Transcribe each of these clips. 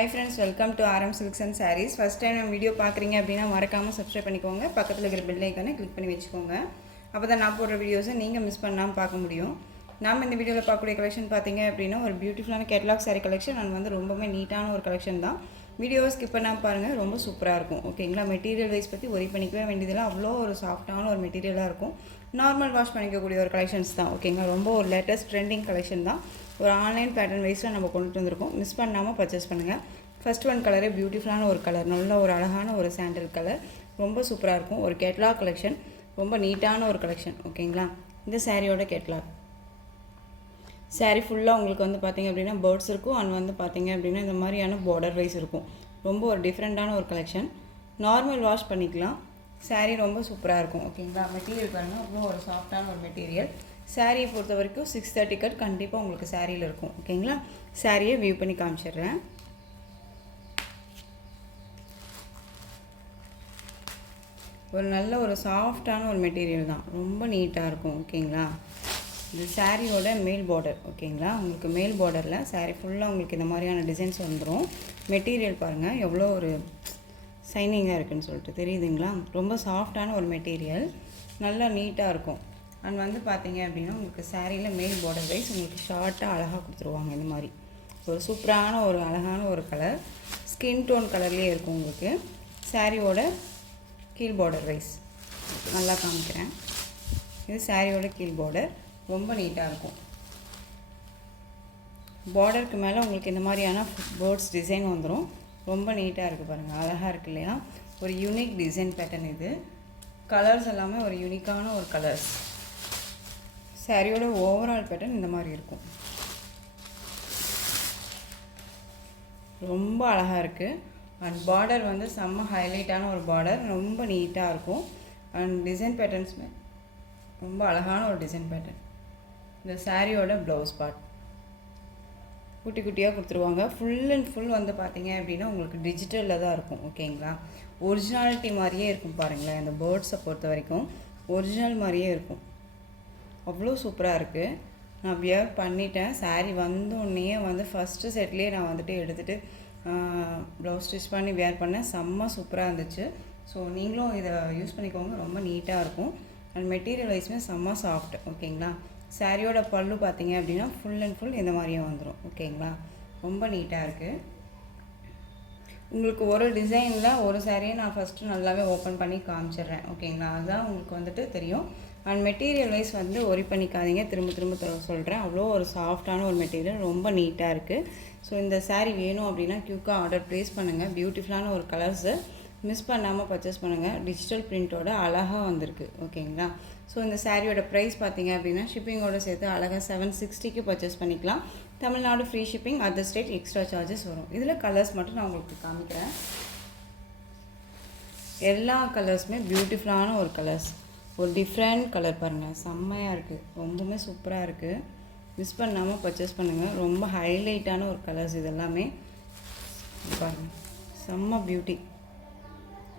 Hi friends, welcome to RM Silks and Sarees. First time நம்ம video பார்க்குறீங்க அப்படின்னா மறக்காமல் சப்ஸ்கிரைப் பண்ணிக்கோங்க. பக்கத்தில் இருக்கிற பெல் ஐக்கானை கிளிக் பண்ணி வச்சுக்கோங்க. அப்போ தான் நான் போடுற வீடியோஸை நீங்கள் மிஸ் பண்ணாமல் பார்க்க முடியும். நாம் இந்த வீடியோவில் பார்க்கக்கூடிய கலெக்ஷன் பார்த்தீங்க அப்படின்னா ஒரு பியூட்டிஃபுல்லான கேட்லாக் சாரீ கலெக்ஷன் அண்ட் வந்து ரொம்பவே நீட்டான ஒரு கலெக்ஷன் தான். வீடியோவை ஸ்கிப் பண்ணாமல் பாருங்கள், ரொம்ப சூப்பராக இருக்கும். ஓகேங்களா? மெட்டீரியல் வைஸ் பற்றி ஒரி பண்ணிக்கவே வேண்டியதில்லை, அவ்வளோ ஒரு சாஃப்டான ஒரு மெட்டீரியலாக இருக்கும். நார்மல் வாஷ் பண்ணிக்கக்கூடிய ஒரு கலெக்ஷன்ஸ் தான். ஓகேங்களா? ரொம்ப ஒரு லேட்டஸ்ட் ட்ரெண்டிங் கலெக்ஷன் தான். ஒரு ஆன்லைன் பேட்டர்ன் வைஸில் நம்ம கொண்டுட்டு வந்திருக்கோம். மிஸ் பண்ணாமல் பர்ச்சேஸ் பண்ணுங்கள். ஃபஸ்ட் ஒன் கலரே பியூட்டிஃபுல்லான ஒரு கலர், நல்ல ஒரு அழகான ஒரு சாண்டல் கலர், ரொம்ப சூப்பராக இருக்கும். ஒரு கேட்லாக் கலெக்ஷன், ரொம்ப நீட்டான ஒரு கலெக்ஷன். ஓகேங்களா? இந்த சாரியோட கேட்லாக் சாரீ ஃபுல்லாக உங்களுக்கு வந்து பார்த்திங்க அப்படின்னா பேர்ட்ஸ் இருக்கும் அண்ட் வந்து பார்த்திங்க அப்படின்னா இந்த மாதிரியான பார்டர் வைஸ் இருக்கும். ரொம்ப ஒரு டிஃப்ரெண்ட்டான ஒரு கலெக்ஷன். நார்மல் வாஷ் பண்ணிக்கலாம். சாரீ ரொம்ப சூப்பராக இருக்கும். ஓகேங்களா? மெட்டீரியல் பாருங்கள், அவ்வளோ ஒரு சாஃப்டான ஒரு மெட்டீரியல். சாரியை பொறுத்த வரைக்கும் 630 கட் கண்டிப்பாக உங்களுக்கு சாரியில் இருக்கும். ஓகேங்களா? சாரியை வியூ பண்ணி காமிச்சிடுறேன். ஒரு நல்ல ஒரு சாஃப்டான ஒரு மெட்டீரியல் தான், ரொம்ப நீட்டாக இருக்கும். ஓகேங்களா? இது சாரியோட மேல் பார்டர். ஓகேங்களா? உங்களுக்கு மேல் பார்டரில் சாரீ ஃபுல்லாக உங்களுக்கு இந்த மாதிரியான டிசைன்ஸ் வந்துடும். மெட்டீரியல் பாருங்கள் எவ்வளோ ஒரு ஷைனிங்காக இருக்குதுன்னு சொல்லிட்டு தெரியுதுங்களா? ரொம்ப சாஃப்டான ஒரு மெட்டீரியல், நல்லா நீட்டாக இருக்கும். அண்ட் வந்து பார்த்தீங்க அப்படின்னா உங்களுக்கு சாரியில் மேல் பார்டர் வைஸ் உங்களுக்கு ஷார்ட்டாக அழகாக கொடுத்துருவாங்க. இந்த மாதிரி ஒரு சூப்பரான ஒரு அழகான ஒரு கலர், ஸ்கின் டோன் கலர்லேயே இருக்கும் உங்களுக்கு. சாரியோட கீழ் பார்டர் வைஸ் நல்லா காமிக்கிறேன். இது சாரியோட கீழ் பார்டர், ரொம்ப நீட்டாக இருக்கும். பார்டருக்கு மேலே உங்களுக்கு இந்த மாதிரியான பேர்ட்ஸ் டிசைன் வந்துடும். ரொம்ப நீட்டாக இருக்குது பாருங்கள், அழகாக இருக்குது இல்லையா? ஒரு யூனிக் டிசைன் பேட்டர்ன் இது. கலர்ஸ் எல்லாமே ஒரு யூனிக்கான ஒரு கலர்ஸ். சாரியோட ஓவரால் பேட்டர்ன் இந்த மாதிரி இருக்கும். ரொம்ப அழகாக இருக்குது. அண்ட் பார்டர் வந்து செம்ம ஹைலைட்டான ஒரு பார்டர், ரொம்ப நீட்டாக இருக்கும். அண்ட் டிசைன் பேட்டர்ன்ஸுமே ரொம்ப அழகான ஒரு டிசைன் பேட்டர்ன். இந்த சாரியோட ப்ளவுஸ் பார்ட் குட்டி குட்டியாக கொடுத்துருவாங்க. ஃபுல் அண்ட் ஃபுல் வந்து பார்த்தீங்க அப்படின்னா உங்களுக்கு டிஜிட்டலில் தான் இருக்கும். ஓகேங்களா? ஒரிஜினாலிட்டி மாதிரியே இருக்கும் பாருங்களேன். அந்த பேர்ட்ஸை பொறுத்த வரைக்கும் ஒரிஜினல் மாதிரியே இருக்கும். அவ்வளோ சூப்பராக இருக்குது. நான் வியர் பண்ணிட்டேன். சாரீ வந்தோடனே வந்து ஃபஸ்ட்டு செட்லேயே நான் வந்துட்டு எடுத்துகிட்டு ப்ளவுஸ் ஸ்டிச் பண்ணி வியர் பண்ணேன். செம்ம சூப்பராக இருந்துச்சு. ஸோ நீங்களும் இதை யூஸ் பண்ணிக்கோங்க, ரொம்ப நீட்டாக இருக்கும். அண்ட் மெட்டீரியல் வைஸுமே செம்ம சாஃப்ட். ஓகேங்களா? சாரியோட பல்லு பார்த்தீங்க அப்படின்னா ஃபுல் அண்ட் ஃபுல் இந்த மாதிரியே வந்துடும். ஓகேங்களா? ரொம்ப நீட்டாக இருக்குது. உங்களுக்கு ஒரு டிசைனில் ஒரு சாரியை நான் ஃபஸ்ட்டு நல்லாவே ஓப்பன் பண்ணி காமிச்சிடுறேன். ஓகேங்களா? அதுதான் உங்களுக்கு வந்துட்டு தெரியும். அண்ட் மெட்டீரியல் வைஸ் வந்து ஒரி பண்ணிக்காதீங்க, திரும்ப திரும்ப சொல்கிறேன். அவ்வளோ ஒரு சாஃப்டான ஒரு மெட்டீரியல், ரொம்ப நீட்டாக இருக்குது. ஸோ இந்த சாரீ வேணும் அப்படின்னா க்யூக்காக ஆர்டர் ப்ளேஸ் பண்ணுங்கள். பியூட்டிஃபுல்லான ஒரு கலர்ஸு, மிஸ் பண்ணாமல் பர்ச்சேஸ் பண்ணுங்கள். டிஜிட்டல் பிரிண்ட்டோட அழகாக வந்திருக்கு. ஓகேங்களா? ஸோ இந்த சாரியோட ப்ரைஸ் பார்த்தீங்க அப்படின்னா ஷிப்பிங்கோடு சேர்த்து அழகாக 760க்கு பர்ச்சேஸ் பண்ணிக்கலாம். Tamil Nadu free shipping, other state extra charges வரும். இதில் கலர்ஸ் மட்டும் நான் உங்களுக்கு காமிக்கிறேன். எல்லா கலர்ஸுமே பியூட்டிஃபுல்லான ஒரு கலர்ஸ், ஒரு டிஃப்ரெண்ட் கலர் பாருங்கள், செம்மையாக இருக்குது, ரொம்பவுமே சூப்பராக இருக்குது. மிஸ் பண்ணாமல் பர்ச்சேஸ் பண்ணுங்கள். ரொம்ப ஹைலைட்டான ஒரு கலர்ஸ் இதெல்லாமே பாருங்கள், செம்ம பியூட்டி,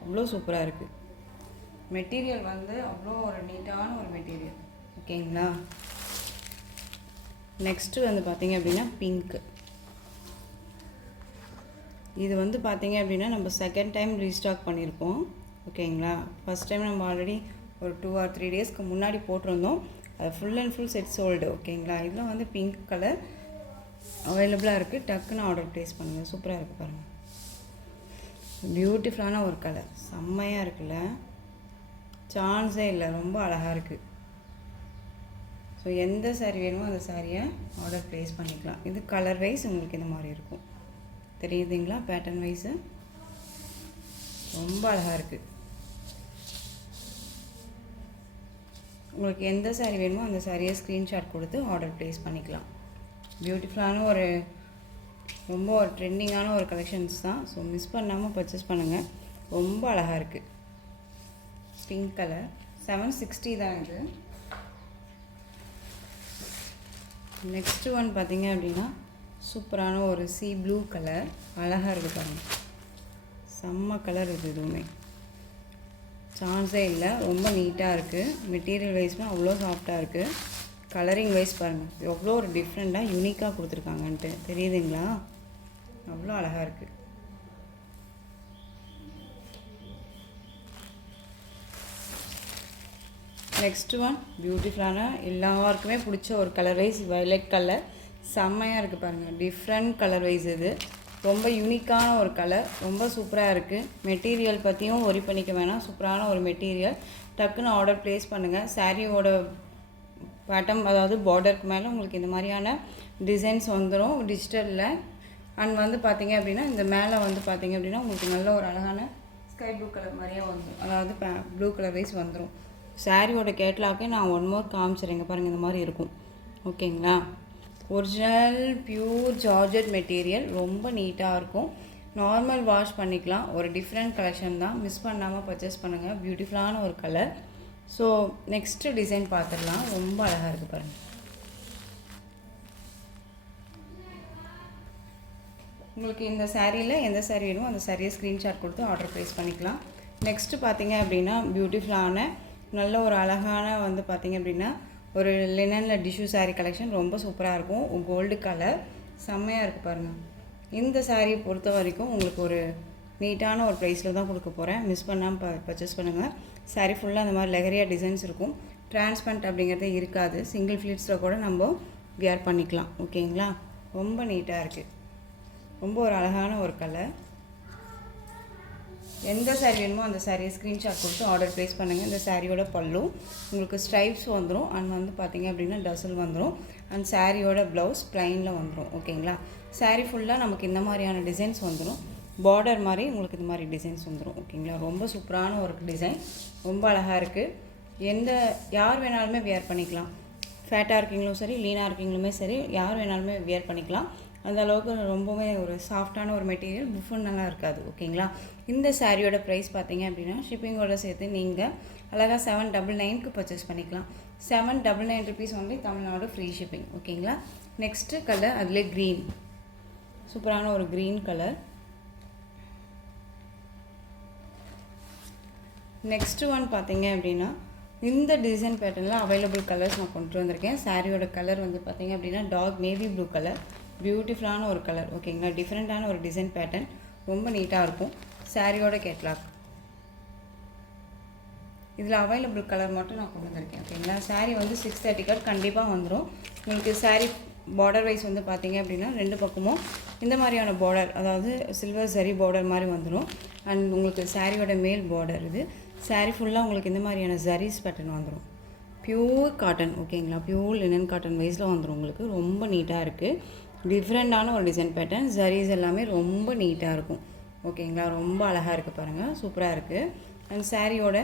அவ்வளோ சூப்பராக இருக்குது. மெட்டீரியல் வந்து அவ்வளோ ஒரு நீட்டான ஒரு மெட்டீரியல். ஓகேங்களா? நெக்ஸ்ட்டு வந்து பார்த்திங்க அப்படின்னா பிங்க்கு. இது வந்து பார்த்திங்க அப்படின்னா நம்ம செகண்ட் டைம் ரீஸ்டாக் பண்ணியிருக்கோம். ஓகேங்களா? ஃபஸ்ட் டைம் நம்ம ஆல்ரெடி ஒரு 2 or 3 டேஸ்க்கு முன்னாடி போட்டிருந்தோம். அது full and full set sold. ஓகேங்களா? இதில் வந்து பிங்க் கலர் அவைலபிளாக இருக்குது. டக்குன்னு ஆர்டர் ப்ளேஸ் பண்ணுங்கள். சூப்பராக இருக்குது பாருங்கள், பியூட்டிஃபுல்லான ஒரு கலர், செம்மையாக இருக்குல்ல? சான்ஸே இல்லை, ரொம்ப அழகாக இருக்குது. ஸோ எந்த சாரீ வேணுமோ அந்த சாரியை ஆர்டர் ப்ளேஸ் பண்ணிக்கலாம். இது கலர் வைஸ் உங்களுக்கு இந்த மாதிரி இருக்கும். தெரியுதுங்களா? பேட்டர்ன் வைஸு ரொம்ப அழகாக இருக்குது. உங்களுக்கு எந்த சாரீ வேணுமோ அந்த சாரியை ஸ்க்ரீன்ஷாட் கொடுத்து ஆர்டர் ப்ளேஸ் பண்ணிக்கலாம். பியூட்டிஃபுல்லான ஒரு ரொம்ப ஒரு ட்ரெண்டிங்கான ஒரு கலெக்ஷன்ஸ் தான். ஸோ மிஸ் பண்ணாமல் பர்ச்சேஸ் பண்ணுங்கள். ரொம்ப அழகாக இருக்குது. பிங்க் கலர் 760 தான் இது. நெக்ஸ்ட்டு ஒன் பார்த்திங்க அப்படின்னா சூப்பரான ஒரு சீ ப்ளூ கலர், அழகாக இருக்குது பாருங்கள், செம்ம கலர் இது. எதுவுமே சான்ஸே இல்லை, ரொம்ப நீட்டாக இருக்குது. மெட்டீரியல் வைஸ்மே அவ்வளோ சாஃப்டாக இருக்குது. கலரிங் வைஸ் பாருங்கள் எவ்வளோ ஒரு டிஃப்ரெண்ட்டாக யூனிக்காக கொடுத்துருக்காங்கன்ட்டு தெரியுதுங்களா? அவ்வளோ அழகாக இருக்குது. நெக்ஸ்ட் ஒன் பியூட்டிஃபுல்லான எல்லாருக்குமே பிடிச்ச ஒரு கலர் வைஸ் வயலட் கலர். செம்மையாக இருக்குது பாருங்கள். டிஃப்ரெண்ட் கலர் வைஸ் இது. ரொம்ப யூனிக்கான ஒரு கலர். ரொம்ப சூப்பராக இருக்குது. மெட்டீரியல் பற்றியும் ஒரி பண்ணிக்க வேணாம். சூப்பரான ஒரு மெட்டீரியல். டக்குன்னு ஆர்டர் ப்ளேஸ் பண்ணுங்கள். சாரியோட பேட்டன் அதாவது பார்டருக்கு மேலே உங்களுக்கு இந்த மாதிரியான டிசைன்ஸ் வந்துடும் டிஜிட்டலில். அண்ட் வந்து பார்த்திங்க அப்படின்னா இந்த மேலே வந்து பார்த்திங்க அப்படின்னா உங்களுக்கு நல்ல ஒரு அழகான ஸ்கை ப்ளூ கலர் மாதிரியே வந்துடும். அதாவது ப்ளூ கலர் வைஸ் வந்துடும். சாரியோட கேட்லாக்கே நான் ஒன் மோர் காமிச்சிடுறேங்க பாருங்கள். இந்த மாதிரி இருக்கும். ஓகேங்களா? Original pure georgette material. ரொம்ப நீட்டாக இருக்கும். நார்மல் வாஷ் பண்ணிக்கலாம். ஒரு டிஃப்ரெண்ட் கலெக்ஷன் தான். மிஸ் பண்ணாமல் பர்ச்சேஸ் பண்ணுங்கள். பியூட்டிஃபுல்லான ஒரு கலர். ஸோ நெக்ஸ்ட்டு டிசைன் பார்த்துடலாம். ரொம்ப அழகாக இருக்குது பாருங்கள். உங்களுக்கு இந்த சாரியில் எந்த சாரீ வேணுமோ அந்த சாரியை ஸ்க்ரீன்ஷாட் கொடுத்து ஆர்டர் ப்ளேஸ் பண்ணிக்கலாம். நெக்ஸ்ட்டு பார்த்தீங்க அப்படின்னா பியூட்டிஃபுல்லான நல்ல ஒரு அழகான வந்து பார்த்திங்க அப்படின்னா ஒரு லினனில் டிஷ்யூ சாரீ கலெக்ஷன். ரொம்ப சூப்பராக இருக்கும். கோல்டு கலர் செம்மையாக இருக்குது பாருங்கள். இந்த சாரீ பொறுத்த வரைக்கும் உங்களுக்கு ஒரு நீட்டான ஒரு ப்ரைஸில் தான் கொடுக்க போகிறேன். மிஸ் பண்ணாமல் பர்ச்சேஸ் பண்ணுங்கள். சாரீ ஃபுல்லாக அந்த மாதிரி லெகரியா டிசைன்ஸ் இருக்கும். டிரான்ஸ்பரண்ட் அப்படிங்கிறதே இருக்காது. சிங்கிள் ஃப்ளீட்ஸில் கூட நம்ம வியர் பண்ணிக்கலாம். ஓகேங்களா? ரொம்ப நீட்டாக இருக்குது. ரொம்ப ஒரு அழகான ஒரு கலர். எந்த சாரீ வேணுமோ அந்த சாரியை ஸ்க்ரீன்ஷாட் கொடுத்து ஆர்டர் ப்ளேஸ் பண்ணுங்கள். இந்த சாரியோட பல்லு உங்களுக்கு ஸ்ட்ரைப்ஸ் வந்துடும். அண்ட் வந்து பார்த்திங்க அப்படின்னா டசல் வந்துடும். அண்ட் சாரியோட ப்ளவுஸ் ப்ளைனில் வந்துடும். ஓகேங்களா? சாரீ ஃபுல்லாக நமக்கு இந்த மாதிரியான டிசைன்ஸ் வந்துடும். பார்டர் மாதிரி உங்களுக்கு இந்த மாதிரி டிசைன்ஸ் வந்துடும். ஓகேங்களா? ரொம்ப சூப்பரான ஒரு டிசைன். ரொம்ப அழகாக இருக்குது. யார் வேணாலுமே வியர் பண்ணிக்கலாம். ஃபேட்டாக இருக்கீங்களும் சரி, லீனாக இருக்கீங்களுமே சரி, யார் வேணாலுமே வியர் பண்ணிக்கலாம். அந்த அளவுக்கு ரொம்பவே ஒரு சாஃப்டான ஒரு மெட்டீரியல். புஃபன் நல்லா இருக்காது. ஓகேங்களா? இந்த சாரியோட ப்ரைஸ் பார்த்தீங்க அப்படின்னா ஷிப்பிங்கோட சேர்த்து நீங்கள் அழகாக 799க்கு பர்ச்சேஸ் பண்ணிக்கலாம். 799 rupees only. Tamil Nadu free shipping. ஓகேங்களா? நெக்ஸ்ட்டு கலர் அதில் க்ரீன். சூப்பரான ஒரு க்ரீன் கலர். நெக்ஸ்ட்டு ஒன் பார்த்தீங்க அப்படின்னா இந்த டிசைன் பேட்டர்னில் அவைலபிள் கலர்ஸ் நான் கொண்டு வந்திருக்கேன். சாரியோட கலர் வந்து பார்த்தீங்க அப்படின்னா டார்க் நேவி ப்ளூ கலர். பியூட்டிஃபுல்லான ஒரு கலர். ஓகேங்களா? டிஃப்ரெண்ட்டான ஒரு டிசைன் பேட்டர்ன். ரொம்ப நீட்டாக இருக்கும். சாரியோட கேட்லாக். இதில் அவைலபிள் கலர் மட்டும் நான் கொண்டு வந்திருக்கேன். ஓகேங்களா? சாரீ வந்து 630 கட் கண்டிப்பாக வந்துடும். உங்களுக்கு சாரீ பார்டர் வைஸ் வந்து பார்த்தீங்க அப்படின்னா ரெண்டு பக்கமும் இந்த மாதிரியான பார்டர், அதாவது சில்வர் சரி பார்டர் மாதிரி வந்துடும். அண்ட் உங்களுக்கு சாரியோட மேல் பார்டர் இது. சாரீ ஃபுல்லாக உங்களுக்கு இந்த மாதிரியான ஜரீஸ் பேட்டர்ன் வந்துடும். Pure cotton. ஓகேங்களா? பியூர் லினன் காட்டன் வைஸில் வந்துடும் உங்களுக்கு. ரொம்ப நீட்டாக இருக்குது. டிஃப்ரெண்ட்டான ஒரு டிசைன் பேட்டர்ன். ஜரீஸ் எல்லாமே ரொம்ப நீட்டாக இருக்கும். ஓகேங்களா? ரொம்ப அழகாக இருக்குது பாருங்கள். சூப்பராக இருக்குது. அண்ட் சாரியோட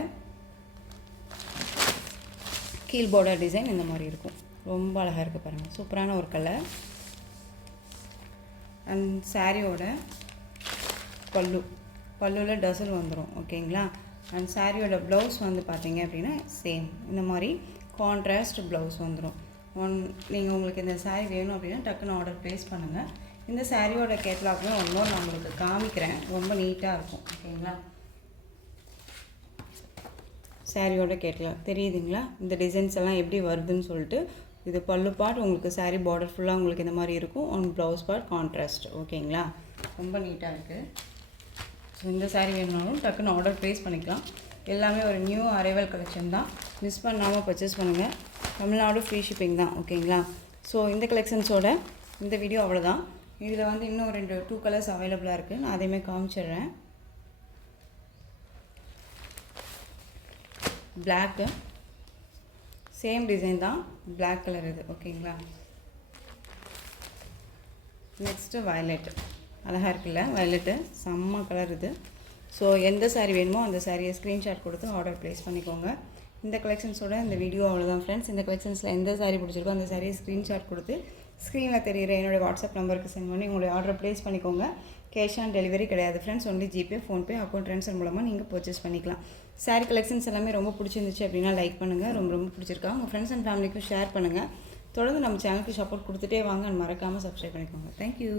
கீழ் பார்டர் டிசைன் இந்த மாதிரி இருக்கும். ரொம்ப அழகாக இருக்குது பாருங்கள். சூப்பரான ஒரு கலர். அண்ட் சாரியோட பல்லுவில் டசல் வந்துடும். ஓகேங்களா? அண்ட் சாரியோட ப்ளவுஸ் வந்து பார்த்தீங்க அப்படின்னா சேம் இந்த மாதிரி கான்ட்ராஸ்ட் ப்ளவுஸ் வந்துடும். நீங்கள் உங்களுக்கு இந்த சாரீ வேணும் அப்படின்னா டக்குன்னு ஆர்டர் ப்ளேஸ் பண்ணுங்கள். இந்த சாரியோட கேட்லாக்மே ஒன்றும் நான் உங்களுக்கு காமிக்கிறேன். ரொம்ப நீட்டாக இருக்கும். ஓகேங்களா? சாரியோட கேட்லாக் தெரியுதுங்களா? இந்த டிசைன்ஸ் எல்லாம் எப்படி வருதுன்னு சொல்லிட்டு. இது பல்லு பார்ட் உங்களுக்கு சாரீ பார்டர் ஃபுல்லாக உங்களுக்கு இந்த மாதிரி இருக்கும். One blouse part contrast. ஓகேங்களா? ரொம்ப நீட்டாக இருக்குது. ஸோ இந்த சாரீ வேணும்னாலும் டக்குன்னு ஆர்டர் ப்ளேஸ் பண்ணிக்கலாம். எல்லாமே ஒரு நியூ அரைவல் கலெக்ஷன் தான். மிஸ் பண்ணாமல் பர்ச்சேஸ் பண்ணுங்கள். தமிழ்நாடு ஃப்ரீ ஷிப்பிங் தான். ஓகேங்களா? ஸோ இந்த கலெக்ஷன்ஸோட இந்த வீடியோ அவ்வளோதான். இதில் வந்து இன்னும் 2 கலர்ஸ் அவைலபிளாக இருக்குது. நான் அதையுமே காமிச்சிடுறேன். பிளாக்கு சேம் டிசைன் தான். பிளாக் கலர் இது. ஓகேங்களா? Next violet. அழகாக இருக்குல்ல வயலட்டு? செம்ம கலர் இது. ஸோ எந்த சாரீ வேணுமோ அந்த சாரியை ஸ்க்ரீன்ஷாட் கொடுத்து ஆர்டர் ப்ளேஸ் பண்ணிக்கோங்க. இந்த கலெக்ஷன்ஸோட இந்த வீடியோ அவ்வளோதான் ஃப்ரெண்ட்ஸ். இந்த கலெக்ஷன்ஸில் எந்த சாரீ பிடிச்சிருக்கோ அந்த சாரியை ஸ்க்ரீன்ஷாட் கொடுத்து ஸ்க்ரீனில் தெரிகிற என்னோடய வாட்ஸ்அப் நம்பருக்கு சென்ட் பண்ணி உங்களுடைய ஆர்டர் ப்ளேஸ் பண்ணிக்கோங்க. கேஷ் ஆன் டெலிவரி கிடையாது friends. Only GPay, PhonePe, account transfer மூலமாக நீங்கள் பர்ச்சேஸ் பண்ணிக்கலாம். சாரீ கலெக்ஷன்ஸ் எல்லாமே ரொம்ப பிடிச்சிருந்துச்சு அப்படின்னா லைக் பண்ணுங்கள். ரொம்ப பிடிச்சிருக்கா உங்கள் ஃப்ரெண்ட்ஸ் அண்ட் ஃபேமிலிக்கும் ஷேர் பண்ணுங்கள். தொடர்ந்து நம்ம சேனலுக்கு சப்போர்ட் கொடுத்துட்டே வாங்க. மறக்காமல் சப்ஸ்கிரைப் பண்ணிக்கோங்க. தேங்க்யூ.